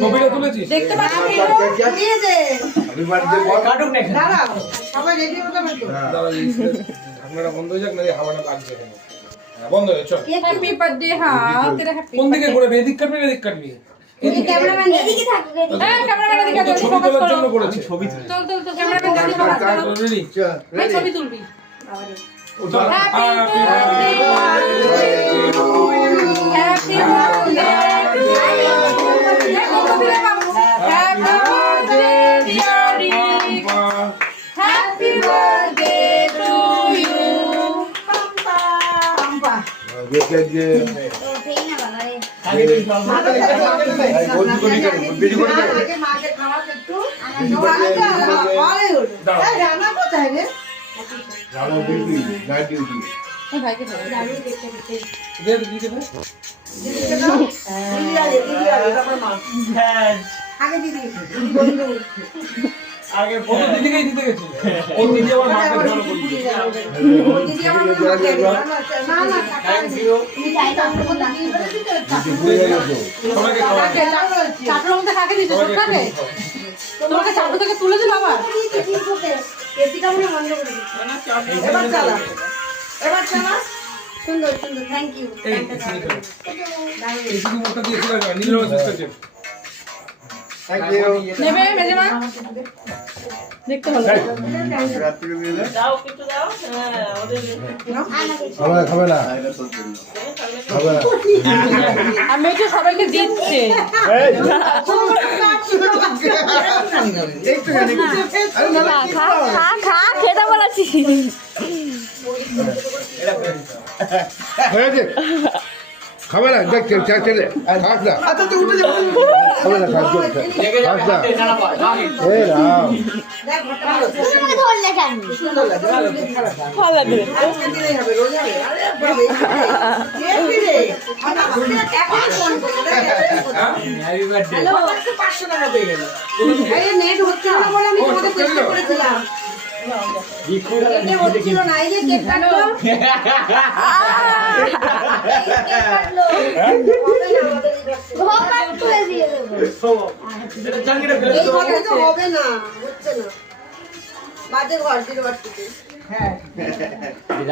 ছবিটা তুলেছিস? দেখতে পাচ্ছি দিয়ে দে কাটুক না দাঁড়াও সবাই রেডি হতে হবে তো দাঁড়া, এই ঢাকনাটা বন্ধ হয়ে যাক, না হাওয়াটা লাগছে কেন? হ্যাঁ, বন্ধ হয়ে চল। হ্যাপি বার্থডে হ্যাঁ তেরা হ্যাপি কোন দিকে ঘুরে? এদিক কাটবি না এদিক কাটবি? এই ক্যামেরাম্যান এদিকে থাকবে হ্যাঁ ক্যামেরাম্যান এদিকে তো ছবি তোলার জন্য করেছে। ছবি তুলি চল চল চল ক্যামেরাম্যান দাঁড়িয়ে ফোকাস করো রেডি? ভাই ছবি তুলবি চল। Happy Happy birthday happy birthday happy birthday dearie happy birthday to you Pampa Pampa আগে দিন চল আগে মাকে খাওয়াস একটু পরে হলো এই রান্না কোথায় রে ও ভাইকে ধরো দাঁড়িয়ে দেখতে দেখতে দে দিকে দে। দিদিকে দাও দিদি আলে এটা আমার মা আগে দিদি বন্ধু আগে ও তো দিদিকেই দিতে গেছি। ও দিদি আবার মাকে ফলো করি। দিদি আমার মাকে না না থ্যাংক ইউ তুমি যাই তো আমরা কোথায় দিদি বলে দিতে সবাইকে খাওয়া। কাকে চাটুর মধ্যে কাকে দিতে তোর কাকে তোমাকে চাটু থেকে তুলে দিল আবার এদিকে আমরা বন্ধ করে দিই এবার চালা এবার চালা সুন্দর সুন্দর থ্যাংক ইউ এই এই শুধু মোটা দিয়ে ছিল না, নীল রঙের চেষ্টা ছিল। নেবে মেজমা দেখতে ভালো দাও কিছু দাও হ্যাঁ ওদের খাবে না খাবে না আমি তো সবাইকে দিচ্ছে খা খেতে বলেছি হয়েছে খাবে না দেখ ছেলে খাস না খাবে না খাস না এ রাম ধরলে কেন ভালো লাগে আজকে দিলেই হবে রোজ হবে আরে বাবা এই রে এখন ফোন করে হ্যাপি বার্থডে হ্যালো 500 টাকা পেয়ে গেল এই নেট হচ্ছে না বলে আমি তোমাকে চেষ্টা করেছিলাম এটা হচ্ছিল না এই যে কেক কাটলো কেক কাটলো ভগবান তুলে দিয়ে দেবো এটা জাঙ্গিটা ফেলে এই কথা তো হবে না হচ্ছে না বাজে ঘর দিল বাড়তে হ্যাঁ